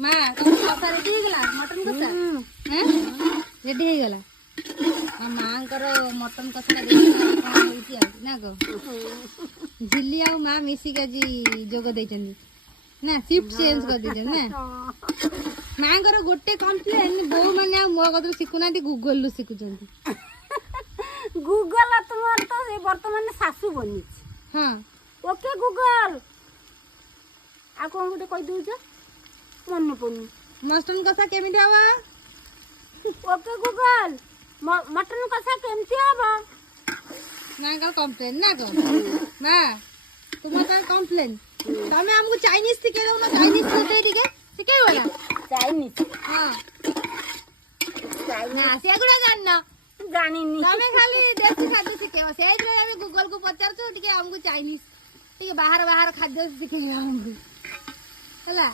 ମା କଷା ରେଡି ହେଇଗଲା ମଟନ କଷା ରେଡି ହେଇଗଲା ମାଙ୍କର ମଟନ କଷା କଣ ହଉଛି ଆଉ ନା କହ ଝିଲି ଆଉ ମା ମିଶିକି ଆଜି ଯୋଗ ଦେଇଛନ୍ତି ନା ସିଫ୍ଟ ଚେଞ୍ଜ କରିଦେଇଛନ୍ତି ନା ମାଙ୍କର ଗୋଟେ କମ୍ପ୍ଲେନ ବୋଉ ମାନେ ଆଉ ମୋ କତରୁ ଶିଖୁନାହାନ୍ତି ଗୁଗଲରୁ ଶିଖୁଛନ୍ତି ଗୁଗଲ ତୁମର ତ ବର୍ତ୍ତମାନ ଶାଶୁ ବନିଛି ହଁ ଓକେ ଗୁଗଲ ଆଉ କଣ ଗୋଟେ କହିଦଉଛ ମନେ ପଡୁନି ମଟନ କଷା କେମିତି ହବ ଓକେ ଗୁଗଲ ମଟନ କଷା କେମିତି ହବ ମାଙ୍କର କମ୍ପ୍ଲେନ ନା କଣ ମା ତୁମର ତ କମ୍ପ୍ଲେନ ତମେ ଆମକୁ ଚାଇନିଜ ଶିଖେଇ ଦଉନ ଚାଇନିଜ ଟିକେ ଶିଖେଇବ ନା ଚାଇନିଜ ହଁ ନା ସେଗୁଡା ଜାଣିନ ଜାଣିନି ତମେ ଖାଲି ଦେଶୀ ଖାଦ୍ୟ ଶିଖେଇବ ସେଇଥିପାଇଁ ଆମେ ଗୁଗଲ କୁ ପଚାରୁଛୁ ଟିକେ ଆମକୁ ଚାଇନିଜ ଟିକେ ବାହାର ଖାଦ୍ୟ ଶିଖେଇବ ଆମକୁ ହେଲା